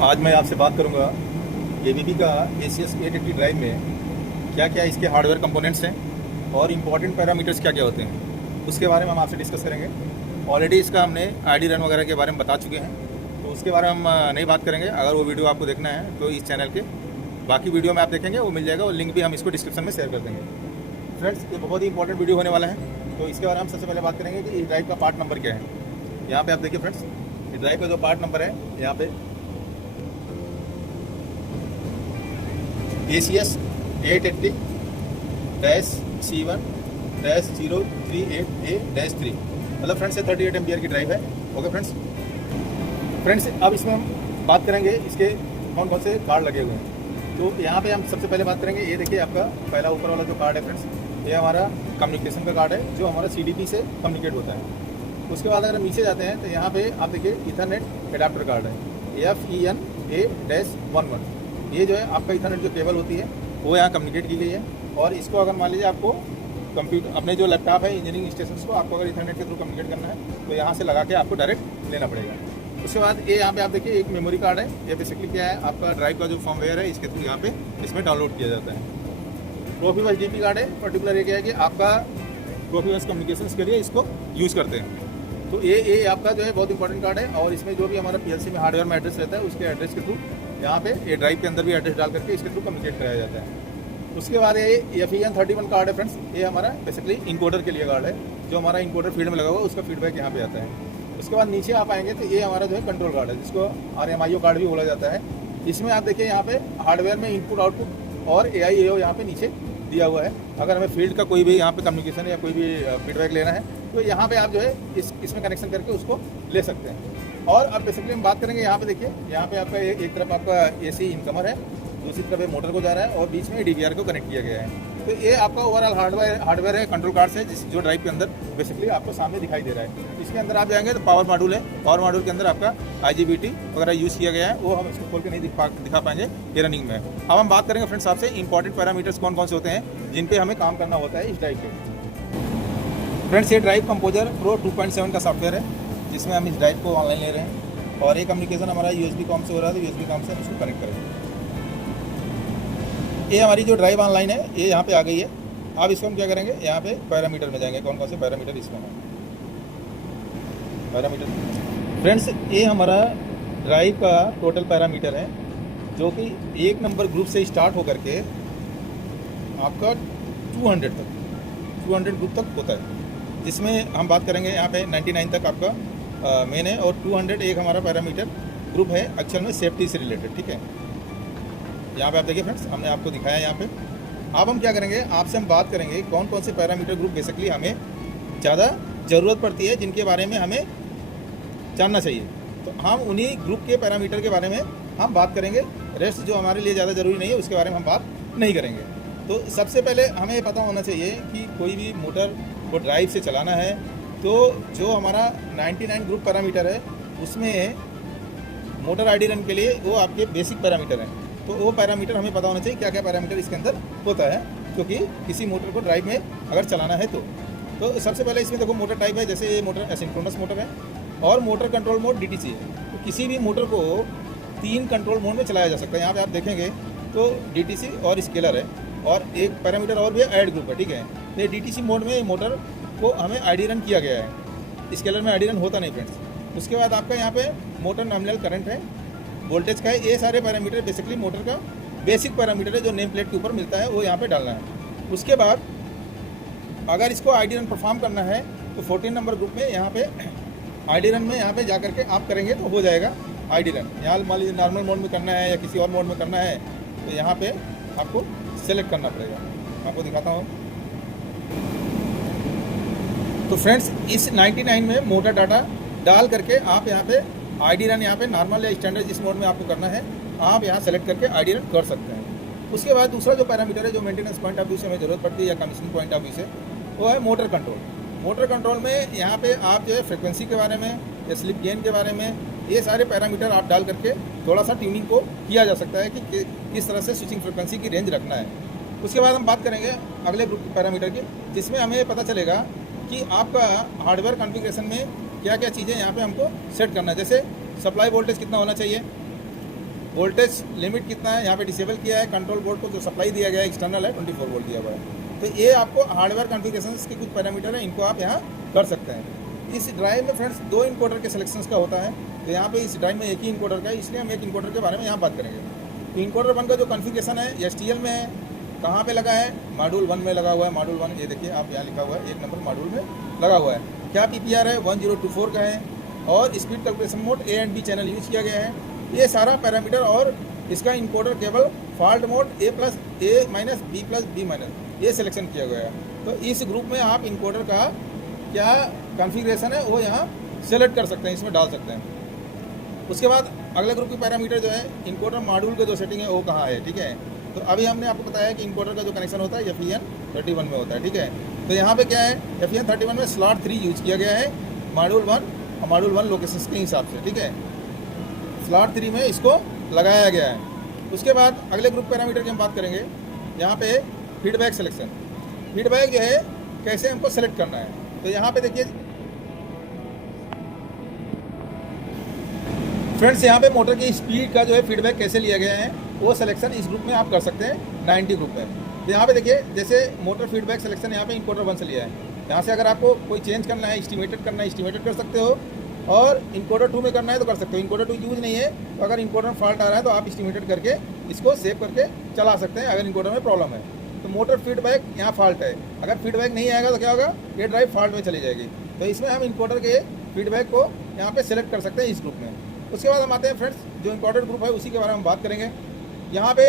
आज मैं आपसे बात करूंगा ABB का ACS 880 ड्राइव में क्या क्या इसके हार्डवेयर कंपोनेंट्स हैं और इम्पॉर्टेंट पैरामीटर्स क्या क्या होते हैं, उसके बारे में हम आपसे डिस्कस करेंगे। ऑलरेडी इसका हमने ID रन वगैरह के बारे में बता चुके हैं, तो उसके बारे में हम नहीं बात करेंगे। अगर वो वीडियो आपको देखना है तो इस चैनल के बाकी वीडियो में आप देखेंगे, वो मिल जाएगा और लिंक भी हम इसको डिस्क्रिप्शन में शेयर कर देंगे। फ्रेंड्स, ये बहुत ही इंपॉर्टेंट वीडियो होने वाला है, तो इसके बारे में हम सबसे पहले बात करेंगे कि इस ड्राइव का पार्ट नंबर क्या है। यहाँ पे आप देखिए फ्रेंड्स, इस ड्राइव का जो पार्ट नंबर है यहाँ पे ACS 880-C1-038A-3, मतलब फ्रेंड्स ये 38 एम्पियर की ड्राइव है। ओके फ्रेंड्स, अब इसमें हम बात करेंगे इसके कौन कौन से कार्ड लगे हुए हैं। तो यहाँ पे हम सबसे पहले बात करेंगे, ये देखिए आपका पहला ऊपर वाला जो कार्ड है फ्रेंड्स, ये हमारा कम्युनिकेशन का कार्ड है जो हमारा CDP से कम्युनिकेट होता है। उसके बाद अगर हम नीचे जाते हैं तो यहाँ पे आप देखिए इथरनेट एडाप्टर कार्ड है FEN-A-11। ये जो है आपका इथरनेट जो केबल होती है वो यहाँ कम्युनिकेट की गई है, और इसको अगर मान लीजिए आपको कंप्यूटर अपने जो लैपटॉप है इंजीनियरिंग स्टेशन को आपको अगर इथरनेट के थ्रू कम्युनिकेट करना है तो यहाँ से लगा के आपको डायरेक्ट लेना पड़ेगा। उसके बाद ये यहाँ पे आप देखिए एक मेमोरी कार्ड है। ये बेसिकली क्या है, आपका ड्राइव का जो फॉर्मवेयर है इसके थ्रू यहाँ पे इसमें डाउनलोड किया जाता है। प्रोफिबस DP कार्ड है। पर्टिकुलर ये क्या है कि आपका प्रोफिबस कम्युनिकेशन के लिए इसको यूज़ करते हैं। तो ये आपका जो है बहुत इंपॉर्टेंट कार्ड है, और इसमें जो भी हमारा PLC में हार्डवेयर में एड्रेस रहता है उसके एड्रेस के थ्रू यहाँ पे ये ड्राइव के अंदर भी एड्रेस डाल करके इसके थ्रू कम्युनिकेट कराया जाता है। उसके बाद ये FEN-31 कार्ड है फ्रेंड्स। ये हमारा बेसिकली इनकोडर के लिए कार्ड है, जो हमारा इनकोडर फील्ड में लगा हुआ है उसका फीडबैक यहाँ पे आता है। उसके बाद नीचे आप आएंगे तो ये हमारा जो है कंट्रोल कार्ड है, जिसको RMIO कार्ड भी बोला जाता है। इसमें आप देखिए यहाँ पे हार्डवेयर में इनपुट आउटपुट और AIO यहाँ पे नीचे दिया हुआ है। अगर हमें फील्ड का कोई भी यहाँ पे कम्युनिकेशन या कोई भी फीडबैक लेना है तो यहाँ पे आप जो है इसमें कनेक्शन करके उसको ले सकते हैं। और अब बेसिकली हम बात करेंगे, यहाँ पे देखिए, यहाँ पे आपका एक तरफ आपका AC इनकमर है, दूसरी तरफ ये मोटर को जा रहा है और बीच में DVR को कनेक्ट किया गया है। तो ये आपका ओवरऑल हार्डवेयर है, कंट्रोल कार्ड है, जो ड्राइव के अंदर बेसिकली आपको सामने दिखाई दे रहा है। इसके अंदर आप जाएंगे तो पावर मॉड्यूल है। पावर मॉड्यूल के अंदर आपका IGBT वगैरह यूज़ किया गया है, वो हम इसको खोल के नहीं दिखा पाएंगे ये रनिंग में। अब हम बात करेंगे फ्रेंड्स आपसे इंपॉर्टेंट पैरामीटर्स कौन कौन से होते हैं जिन पे हमें काम करना होता है इस ड्राइव पे। फ्रेंड्स, ये ड्राइव कंपोजर प्रो 2.7 का सॉफ्टवेयर है, जिसमें हम इस ड्राइव को ऑनलाइन ले रहे हैं, और ये कम्युनिकेशन हमारा USB कॉम से हो रहा है, तो USB कॉम से हम उसको कनेक्ट करेंगे। ये हमारी जो ड्राइव ऑनलाइन है ये यहाँ पे आ गई है। अब इसको हम क्या करेंगे, यहाँ पे पैरामीटर में जाएंगे, कौन कौन से पैरामीटर इसमें है। पैरामीटर फ्रेंड्स, ये हमारा ड्राइव का टोटल पैरामीटर है, जो कि 1 नंबर ग्रुप से स्टार्ट होकर के आपका 200 ग्रुप तक होता है, जिसमें हम बात करेंगे यहाँ पे 99 तक आपका मेन है, और 200 एक हमारा पैरामीटर ग्रुप है एक्चुअल में सेफ्टी से रिलेटेड। ठीक है, यहाँ पे आप देखिए फ्रेंड्स, हमने आपको दिखाया यहाँ पे। अब हम क्या करेंगे, आपसे हम बात करेंगे कौन कौन से पैरामीटर ग्रुप बेसिकली हमें ज़्यादा ज़रूरत पड़ती है, जिनके बारे में हमें जानना चाहिए। तो हम उन्हीं ग्रुप के पैरामीटर के बारे में हम बात करेंगे। रेस्ट जो हमारे लिए ज़्यादा ज़रूरी नहीं है उसके बारे में हम बात नहीं करेंगे। तो सबसे पहले हमें पता होना चाहिए कि कोई भी मोटर को ड्राइव से चलाना है तो जो हमारा 99 ग्रुप पैरामीटर है उसमें मोटर ID रन के लिए वो आपके बेसिक पैरामीटर हैं। तो वो पैरामीटर हमें पता होना चाहिए क्या क्या पैरामीटर इसके अंदर होता है, क्योंकि किसी मोटर को ड्राइव में अगर चलाना है तो सबसे पहले इसमें देखो मोटर टाइप है, जैसे ये मोटर एसिंक्रोनस मोटर है और मोटर कंट्रोल मोड DTC है। तो किसी भी मोटर को 3 कंट्रोल मोड में चलाया जा सकता है। यहाँ पे आप देखेंगे तो DTC और स्केलर है, और एक पैरामीटर और भी है ऐड ग्रुप है। ठीक है, तो ये DTC मोड में मोटर को हमें ID रन किया गया है, स्केलर में ID रन होता नहीं फ्रेंड्स। उसके बाद आपका यहाँ पे मोटर नॉमिनल करंट है, वोल्टेज का है। ये सारे पैरामीटर बेसिकली मोटर का बेसिक पैरामीटर है जो नेम प्लेट के ऊपर मिलता है, वो यहाँ पे डालना है। उसके बाद अगर इसको ID रन परफॉर्म करना है तो 14 नंबर ग्रुप में यहाँ पे ID रन में यहाँ पे जा करके आप करेंगे तो हो जाएगा ID रन। यहाँ मान लीजिए नॉर्मल मोड में करना है या किसी और मोड में करना है तो यहाँ पे आपको सेलेक्ट करना पड़ेगा। आपको दिखाता हूँ। तो फ्रेंड्स, इस 99 में मोटर डाटा डाल करके आप यहाँ पे ID रन, यहाँ पे नॉर्मल या स्टैंडर्ड जिस मोड में आपको करना है आप यहाँ सेलेक्ट करके ID रन कर सकते हैं। उसके बाद दूसरा जो पैरामीटर है जो मेंटेनेंस पॉइंट ऑफ व्यू से हमें ज़रूरत पड़ती है या कमीशनिंग पॉइंट ऑफ व्यू से, वो है मोटर कंट्रोल। मोटर कंट्रोल में यहाँ पे आप जो है फ्रिक्वेंसी के बारे में या स्लिप गेन के बारे में ये सारे पैरामीटर आप डाल करके थोड़ा सा ट्यूनिंग को किया जा सकता है कि किस तरह से स्विचिंग फ्रिक्वेंसी की रेंज रखना है। उसके बाद हम बात करेंगे अगले ग्रुप पैरामीटर की, जिसमें हमें पता चलेगा कि आपका हार्डवेयर कॉन्फ़िगरेशन में क्या क्या चीज़ें यहाँ पे हमको सेट करना है। जैसे सप्लाई वोल्टेज कितना होना चाहिए, वोल्टेज लिमिट कितना है यहाँ पे डिसेबल किया है। कंट्रोल बोर्ड को जो सप्लाई दिया गया है एक्सटर्नल है 24 वोल्ट दिया हुआ है। तो ये आपको हार्डवेयर कॉन्फ़िगरेशन के कुछ पैरामीटर है, इनको आप यहाँ कर सकते हैं। इस ड्राइव में फ्रेंड्स 2 इनकोडर के सिलेक्शंस का होता है। तो यहाँ पे इस ड्राइव में एक ही इनकोडर का है, इसलिए हम एक इनकोडर के बारे में यहाँ बात करेंगे। तो इनकोडर 1 का जो कॉन्फ़िगरेशन है STL में है, कहाँ पे लगा है, मॉड्यूल 1 में लगा हुआ है। मॉड्यूल 1 ये देखिए आप यहाँ लिखा हुआ है 1 नंबर मॉड्यूल में लगा हुआ है। क्या PPR है 1024 का है और speed calculation mode A and B channel use किया गया है। ये सारा पैरामीटर और इसका इनकोडर केवल fault mode A+, A- B+B- ये सिलेक्शन किया गया है। तो इस ग्रुप में आप इनकोडर का क्या कॉन्फ़िगरेशन है वो यहाँ सेलेक्ट कर सकते हैं, इसमें डाल सकते हैं। उसके बाद अगले ग्रुप की पैरामीटर जो है इनकोडर मॉड्यूल का जो सेटिंग है वो कहाँ है, ठीक है। तो अभी हमने आपको बताया कि इनकोडर का जो कनेक्शन होता है FEN31 में होता है, ठीक है। तो यहाँ पे क्या है FEN31 में स्लॉट 3 यूज किया गया है मॉड्यूल 1 और मॉड्यूल 1 लोकेशंस के हिसाब से, ठीक है। स्लॉट 3 में इसको लगाया गया है। उसके बाद अगले ग्रुप पैरामीटर की हम बात करेंगे। यहाँ पे फीडबैक सिलेक्शन, फीडबैक जो है कैसे हमको सेलेक्ट करना है। तो यहाँ पे देखिए फ्रेंड्स, यहाँ पे मोटर की स्पीड का जो है फीडबैक कैसे लिया गया है वो सिलेक्शन इस ग्रुप में आप कर सकते हैं 90 ग्रुप में। तो यहाँ पे देखिए जैसे मोटर फीडबैक सिलेक्शन यहाँ पे इनकोडर 1 से लिया है। यहाँ से अगर आपको कोई चेंज करना है, एस्टिमेटेड करना है, एस्टिमेटेड कर सकते हो, और इनकोडर 2 में करना है तो कर सकते हो। इनकोडर 2 यूज नहीं है तो अगर इनकोडर में फॉल्ट आ रहा है तो आप एस्टिमेटेड करके इसको सेव करके चला सकते हैं अगर इनकोडर में प्रॉब्लम है। तो मोटर फीडबैक यहाँ फॉल्ट है, अगर फीडबैक नहीं आएगा तो क्या होगा, ये ड्राइव फॉल्ट में चली जाएगी। तो इसमें हम इनकोडर के फीडबैक को यहाँ पे सेलेक्ट कर सकते हैं इस ग्रुप में। उसके बाद हम आते हैं फ्रेंड्स जो इम्पोर्टेंट ग्रुप है उसी के बारे में बात करेंगे। यहाँ पे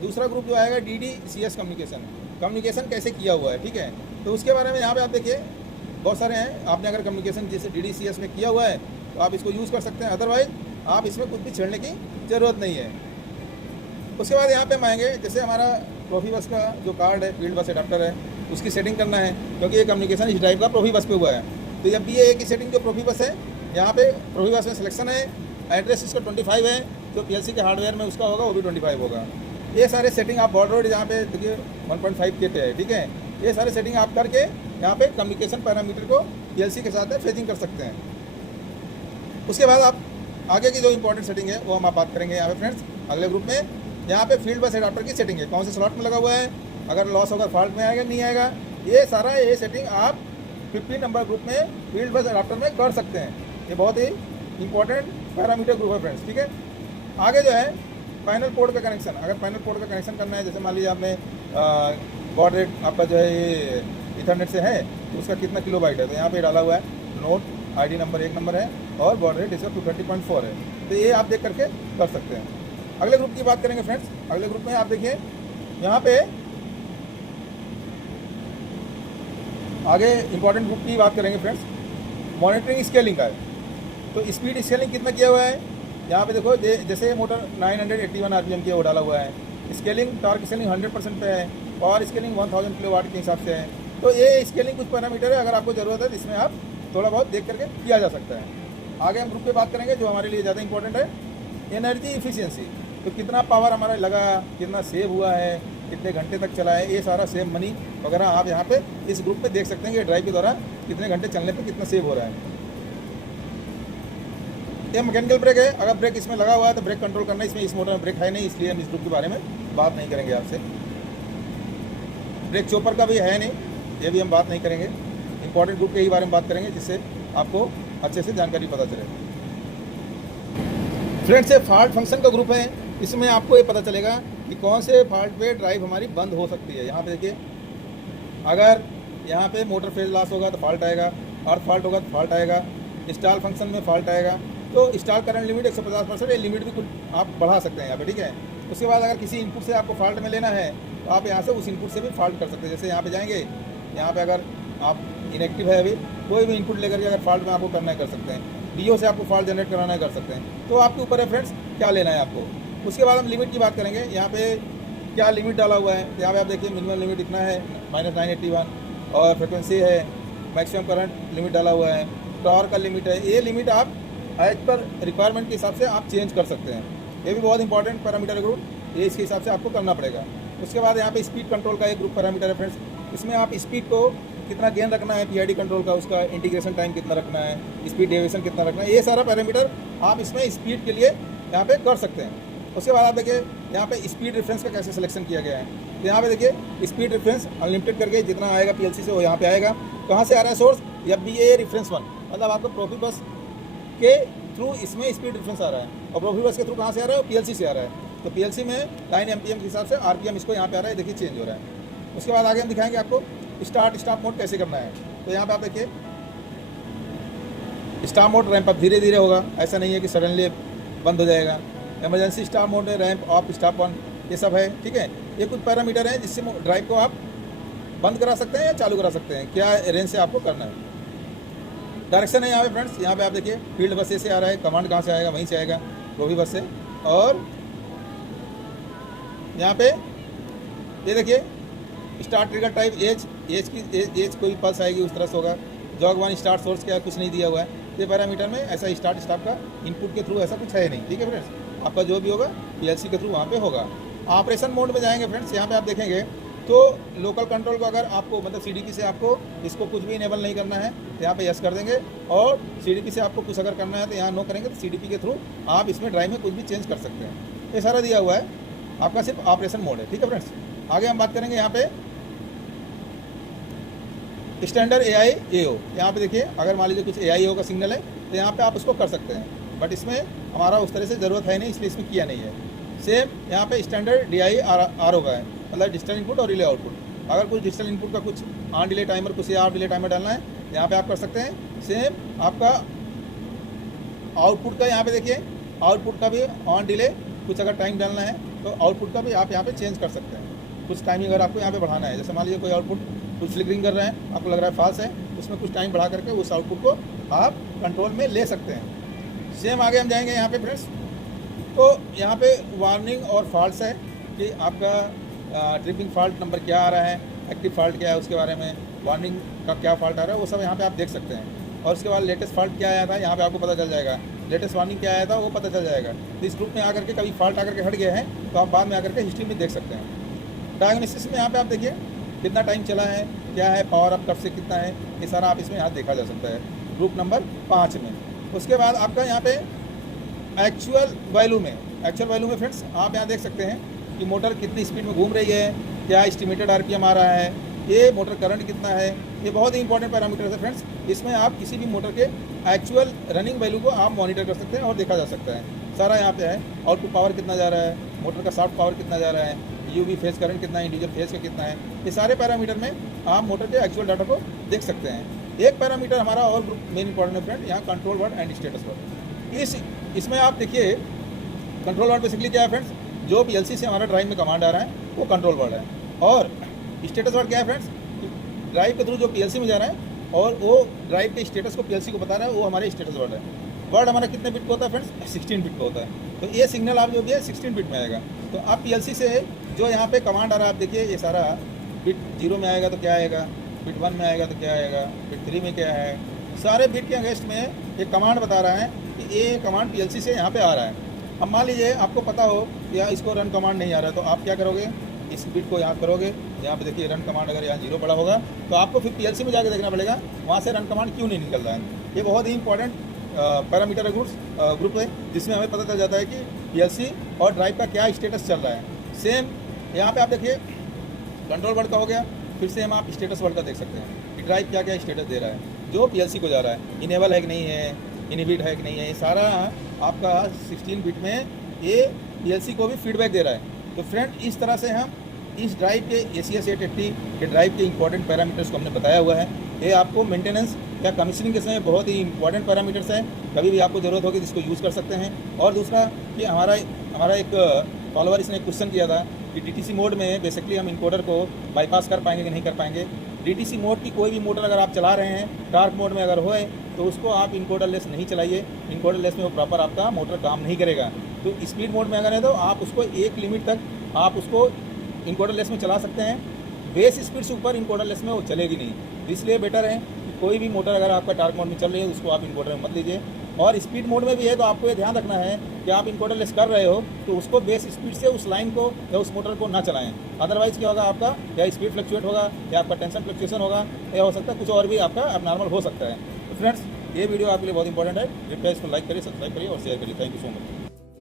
दूसरा ग्रुप जो आएगा DDCS कम्युनिकेशन कैसे किया हुआ है, ठीक है। तो उसके बारे में यहाँ पे आप देखिए बहुत सारे हैं। आपने अगर कम्युनिकेशन जैसे DDCS में किया हुआ है तो आप इसको यूज़ कर सकते हैं, अदरवाइज आप इसमें कुछ भी छेड़ने की ज़रूरत नहीं है। उसके बाद यहाँ पे हम आएंगे जैसे हमारा प्रोफी बस का जो कार्ड है, फील्ड बस एडाप्टर है, उसकी सेटिंग करना है क्योंकि ये कम्युनिकेशन इस ड्राइव का प्रोफी बस पे हुआ है। तो जब भी ये की सेटिंग जो प्रोफी बस है, यहाँ पे प्रोफी बस में सिलेक्शन है, एड्रेस इसका 25 है, जो PLC के हार्डवेयर में उसका होगा वो भी 25 होगा। ये सारे सेटिंग आप बॉर्ड रोड यहाँ पे देखिए 1.5 के पे है, ठीक है। ये सारे सेटिंग आप करके यहाँ पे कम्युनिकेशन पैरामीटर को PLC के साथ फेजिंग कर सकते हैं। उसके बाद आप आगे की जो इंपॉर्टेंट सेटिंग है वो हम आप बात करेंगे यहाँ पे फ्रेंड्स अगले ग्रुप में। यहाँ पे फील्ड बस एडाप्टर की सेटिंग है, कौन से स्लॉट में लगा हुआ है, अगर लॉस होगा फॉल्ट में आएगा नहीं आएगा, ये सारा ये सेटिंग आप 15 नंबर ग्रुप में फील्ड बस एडाप्टर में कर सकते हैं। ये बहुत ही इंपॉर्टेंट पैरामीटर ग्रुप है फ्रेंड्स, ठीक है। आगे जो है पैनल पोर्ट का कनेक्शन, अगर पैनल पोर्ट का कनेक्शन करना है, जैसे मान लीजिए आपने बॉड रेट आपका जो है ये इथरनेट से है तो उसका कितना किलोबाइट है, तो यहाँ पे डाला हुआ है नोट ID नंबर 1 नंबर है और बॉड रेट इसका 230.4 है। तो ये आप देख करके कर सकते हैं। अगले ग्रुप की बात करेंगे फ्रेंड्स। अगले ग्रुप में आप देखिए यहाँ पे आगे इंपॉर्टेंट ग्रुप की बात करेंगे फ्रेंड्स, मॉनिटरिंग स्केलिंग का है। तो स्पीड स्केलिंग कितना किया हुआ है, यहाँ पे देखो जैसे मोटर 981 RPM की वो डाला हुआ है। स्केलिंग टॉर्क स्केलिंग 100% पे है, पावर स्केलिंग 1000 किलोवाट के हिसाब से है। तो ये स्केलिंग कुछ पैरामीटर है, अगर आपको ज़रूरत है तो इसमें आप थोड़ा बहुत देख करके किया जा सकता है। आगे हम ग्रुप पे बात करेंगे जो हमारे लिए ज़्यादा इंपॉर्टेंट है, एनर्जी इफिशियंसी। तो कितना पावर हमारा लगा, कितना सेव हुआ है, कितने घंटे तक चला है, ये सारा सेव मनी वगैरह आप यहाँ पे इस ग्रुप में देख सकते हैं कि ड्राइव के द्वारा कितने घंटे चलने पर कितना सेव हो रहा है। ये मैकेनिकल ब्रेक है, अगर ब्रेक इसमें लगा हुआ है तो ब्रेक कंट्रोल करना, इसमें इस मोटर में ब्रेक है नहीं, इसलिए हम इस ग्रुप के बारे में बात नहीं करेंगे आपसे। ब्रेक चोपर का भी है नहीं, ये भी हम बात नहीं करेंगे। इंपॉर्टेंट ग्रुप के ही बारे में बात करेंगे जिससे आपको अच्छे से जानकारी पता चले। फ्रेंड्स, ये फॉल्ट फंक्शन का ग्रुप है, इसमें आपको ये पता चलेगा कि कौन से फॉल्ट पे ड्राइव हमारी बंद हो सकती है। यहाँ पे देखिए, अगर यहाँ पे मोटर फेज लॉस होगा तो फॉल्ट आएगा, अर्थ फॉल्ट होगा तो फॉल्ट आएगा, इंस्टॉल फंक्शन में फॉल्ट आएगा। तो इंस्टॉल करंट लिमिट 150%, ये लिमिट भी कुछ आप बढ़ा सकते हैं यहाँ पे, ठीक है। उसके बाद अगर किसी इनपुट से आपको फॉल्ट में लेना है तो आप यहाँ से उस इनपुट से भी फॉल्ट कर सकते हैं। जैसे यहाँ पे जाएंगे, यहाँ पे अगर आप इनएक्टिव है अभी, कोई भी इनपुट लेकर के अगर फॉल्ट में आपको करना है कर सकते हैं। DO से आपको फॉल्ट जनरेट कराना है कर सकते हैं। तो आपके ऊपर है फ्रेंड्स क्या लेना है आपको। उसके बाद हम लिमिट की बात करेंगे। यहाँ पे क्या लिमिट डाला हुआ है, यहाँ पे आप देखिए मिनिमम लिमिट इतना है -981, और फ्रिक्वेंसी है, मैक्सिमम करंट लिमिट डाला हुआ है, टॉर्क का लिमिट है। ये लिमिट आप एज पर रिक्वायरमेंट के हिसाब से आप चेंज कर सकते हैं। ये भी बहुत इंपॉर्टेंट पैरामीटर ग्रुप, ये इसके हिसाब से आपको करना पड़ेगा। उसके बाद यहाँ पे स्पीड कंट्रोल का एक ग्रुप पैरामीटर है फ्रेंड्स, इसमें आप स्पीड को कितना गेन रखना है, PID कंट्रोल का, उसका इंटीग्रेशन टाइम कितना रखना है, स्पीड डेविएशन कितना रखना है, ये सारा पैरामीटर आप इसमें स्पीड के लिए यहाँ पे कर सकते हैं। उसके बाद आप देखिए यहाँ पे स्पीड रेफरेंस का कैसे सिलेक्शन किया गया है। तो यहाँ पे देखिए स्पीड रेफरेंस अनलिमिटेड करके जितना आएगा पीएलसी से वो यहाँ पे आएगा। कहाँ से आ रहा है सोर्स, FBA रेफरेंस 1, मतलब आपको प्रोफिबस के थ्रू इसमें स्पीड रेफरेंस आ रहा है। और प्रोफिबस के थ्रू कहाँ से आ रहा है, पीएलसी से आ रहा है। तो पीएलसी में लाइन एमपीएम के हिसाब से आरपीएम इसको यहाँ पे आ रहा है, देखिए चेंज हो रहा है। उसके बाद आगे हम दिखाएंगे आपको स्टार्ट स्टॉप मोड कैसे करना है। तो यहाँ पे आप देखिए स्टॉप मोड रैंप अप धीरे धीरे होगा, ऐसा नहीं है कि सडनली बंद हो जाएगा। इमरजेंसी स्टॉप मोड है, रैंप ऑफ, स्टॉप ऑन, ये सब है, ठीक है। ये कुछ पैरामीटर हैं जिससे ड्राइव को आप बंद करा सकते हैं या चालू करा सकते हैं, क्या रेंज से आपको करना है। डायरेक्शन है यहाँ पे फ्रेंड्स, यहाँ पे आप देखिए फील्ड बस से आ रहा है, कमांड कहाँ से आएगा, वहीं से आएगा, वो भी बस से। और यहाँ पे ये देखिए स्टार्ट ट्रिगर टाइप एज कोई पल्स आएगी उस तरह से होगा। जॉग वन स्टार्ट सोर्स क्या कुछ नहीं दिया हुआ है ये पैरामीटर में, ऐसा स्टार्ट स्टॉप का इनपुट के थ्रू ऐसा कुछ है नहीं, ठीक है फ्रेंड्स। आपका जो भी होगा पीएलसी के थ्रू वहाँ पे होगा। ऑपरेशन मोड में जाएंगे फ्रेंड्स, यहाँ पे आप देखेंगे तो लोकल कंट्रोल को अगर आपको मतलब सीडीपी से आपको इसको कुछ भी इनेबल नहीं करना है तो यहाँ पे यस कर देंगे, और सीडीपी से आपको कुछ अगर करना है तो यहाँ नो करेंगे। तो सीडीपी के थ्रू आप इसमें ड्राइव में कुछ भी चेंज कर सकते हैं, ये सारा दिया हुआ है। आपका सिर्फ ऑपरेशन मोड है, ठीक है फ्रेंड्स। आगे हम बात करेंगे यहाँ पे स्टैंडर्ड AIO। यहाँ पे देखिए अगर मान लीजिए कुछ AIO का सिग्नल है तो यहाँ पे आप उसको कर सकते हैं, बट इसमें हमारा उस तरह से ज़रूरत है नहीं, इसलिए इसमें किया नहीं है। सेम यहाँ पे स्टैंडर्ड DI/RO का है, मतलब डिजिटल इनपुट और रिले आउटपुट। अगर कुछ डिजिटल इनपुट का कुछ ऑन डिले टाइमर, कुछ ऑफ डिले टाइमर डालना है यहाँ पे आप कर सकते हैं। सेम आपका आउटपुट का यहाँ पे देखिए आउटपुट का भी ऑन डिले कुछ अगर टाइम डालना है तो आउटपुट का भी आप यहाँ पे चेंज कर सकते हैं। कुछ टाइमिंग अगर आपको यहाँ पे बढ़ाना है, जैसे मान लीजिए कोई आउटपुट कुछ फ्लिकरिंग कर रहे हैं, आपको लग रहा है फाल्स है, उसमें कुछ टाइम बढ़ा करके उस आउटपुट को आप कंट्रोल में ले सकते हैं। सेम आगे हम जाएंगे यहाँ पे फ्रेंड्स, तो यहाँ पे वार्निंग और फॉल्ट्स है कि आपका ट्रिपिंग फॉल्ट नंबर क्या आ रहा है, एक्टिव फॉल्ट क्या है उसके बारे में, वार्निंग का क्या फॉल्ट आ रहा है वो सब यहाँ पे आप देख सकते हैं। और उसके बाद लेटेस्ट फॉल्ट क्या आया था यहाँ पे आपको पता चल जाएगा, लेटेस्ट वार्निंग क्या आया था वो पता चल जाएगा। तो इस ग्रुप में आकर के कभी फॉल्ट आकर के हट गया है तो आप बाद में आकर के हिस्ट्री में देख सकते हैं। डायग्नोसिस में यहाँ पे आप देखिए कितना टाइम चला है, क्या है, पावर अप कब से कितना है, ये सारा आप इसमें यहाँ देखा जा सकता है ग्रुप नंबर 5 में। उसके बाद आपका यहाँ पे एक्चुअल वैल्यू में फ्रेंड्स आप यहाँ देख सकते हैं कि मोटर कितनी स्पीड में घूम रही है, क्या एस्टिमेटेड RPM आ रहा है, ये मोटर करंट कितना है, ये बहुत ही इंपॉर्टेंट पैरामीटर्स है फ्रेंड्स। इसमें आप किसी भी मोटर के एक्चुअल रनिंग वैल्यू को आप मॉनिटर कर सकते हैं और देखा जा सकता है, सारा यहाँ पे है। आउटपुट पावर कितना जा रहा है, मोटर का सॉफ्ट पावर कितना जा रहा है, UV फेज करंट कितना है, इंडिविजुअल फेज का कितना है, ये सारे पैरामीटर में आप मोटर के एक्चुअल डाटा को देख सकते हैं। एक पैरामीटर हमारा और मेन इंपॉर्टेंट है फ्रेंड, यहाँ control word and status word. इसमें आप देखिए कंट्रोल वर्ड बेसिकली क्या है फ्रेंड्स, जो पीएलसी से हमारा ड्राइव में कमांड आ रहा है वो कंट्रोल वर्ड है, और स्टेटस वर्ड क्या है फ्रेंड्स, ड्राइव के थ्रू जो पीएलसी में जा रहा है और वो ड्राइव के स्टेटस को पीएलसी को बता रहा है, वो हमारे स्टेटस वर्ड है। वर्ड हमारा कितने बिट का होता है फ्रेंड्स, 16 बिट का होता है। तो ये सिग्नल आप जो भी है 16 बिट में आएगा। तो आप पीएलसी से जो यहाँ पे कमांड आ रहा है आप देखिए, ये सारा बिट 0 में आएगा तो क्या आएगा, बिट 1 में आएगा तो क्या आएगा, बिट 3 में क्या है, सारे बिट के अगेंस्ट में एक कमांड बता रहा है कि ये कमांड पीएलसी से यहाँ पे आ रहा है। अब मान लीजिए आपको पता हो या इसको रन कमांड नहीं आ रहा है तो आप क्या करोगे, इस बिट को याद करोगे, यहाँ पे देखिए रन कमांड अगर यहाँ 0 बड़ा होगा तो आपको फिर पीएलसी में जाके देखना पड़ेगा वहाँ से रन कमांड क्यों नहीं निकल रहा है। ये बहुत ही इंपॉर्टेंट पैरामीटर ग्रुप है जिसमें हमें पता चल जाता है कि पीएलसी और ड्राइव का क्या स्टेटस चल रहा है। सेम यहाँ पे आप देखिए कंट्रोल वर्ड का हो गया, फिर से हम आप स्टेटस वर्ड का देख सकते हैं कि ड्राइव क्या क्या स्टेटस दे रहा है, जो पीएलसी को जा रहा है, इनेबल है कि नहीं है, इनहिबिट है कि नहीं है, ये सारा आपका 16 बिट में ये पीएलसी को भी फीडबैक दे रहा है। तो फ्रेंड इस तरह से हम इस ड्राइव के ACS 880 के ड्राइव के इंपॉर्टेंट पैरामीटर्स को हमने बताया हुआ है। ये आपको मेंटेनेंस या कमीशनिंग के समय बहुत ही इंपॉर्टेंट पैरामीटर्स हैं, कभी भी आपको ज़रूरत होगी जिसको यूज़ कर सकते हैं। और दूसरा कि हमारा एक फॉलोअर इसने क्वेश्चन किया था कि DTC मोड में बेसिकली हम इनकोडर को बाईपास कर पाएंगे कि नहीं कर पाएंगे। DTC मोड की कोई भी मोटर अगर आप चला रहे हैं, डार्क मोड में अगर होए तो उसको आप इनकोडर लेस नहीं चलाइए, इनकोडर लेस में वो प्रॉपर आपका मोटर काम नहीं करेगा। तो स्पीड मोड में अगर है तो आप उसको एक लिमिट तक आप उसको इनकोडर लेस में चला सकते हैं, बेस स्पीड से ऊपर इनकोडर लेस में वो चलेगी नहीं। इसलिए बेटर है कि कोई भी मोटर अगर आपका डार्क मोड में चल रही है उसको आप इनकोडर में मत लीजिए। और स्पीड मोड में भी है तो आपको ये ध्यान रखना है कि आप इनकोडर लेस कर रहे हो तो उसको बेस स्पीड से उस लाइन को या उस मोटर को ना चलाएं, अदरवाइज क्या होगा, आपका या स्पीड फ्लक्चुएट होगा या आपका टेंशन फ्लक्चुएशन होगा या हो सकता है कुछ और भी आपका अबनॉर्मल हो सकता है। तो फ्रेंड्स ये वीडियो आपके लिए बहुत इंपॉर्टेंट है, कृपया इसको लाइक करिए, सब्सक्राइब करिए और शेयर करिए। Thank you so much.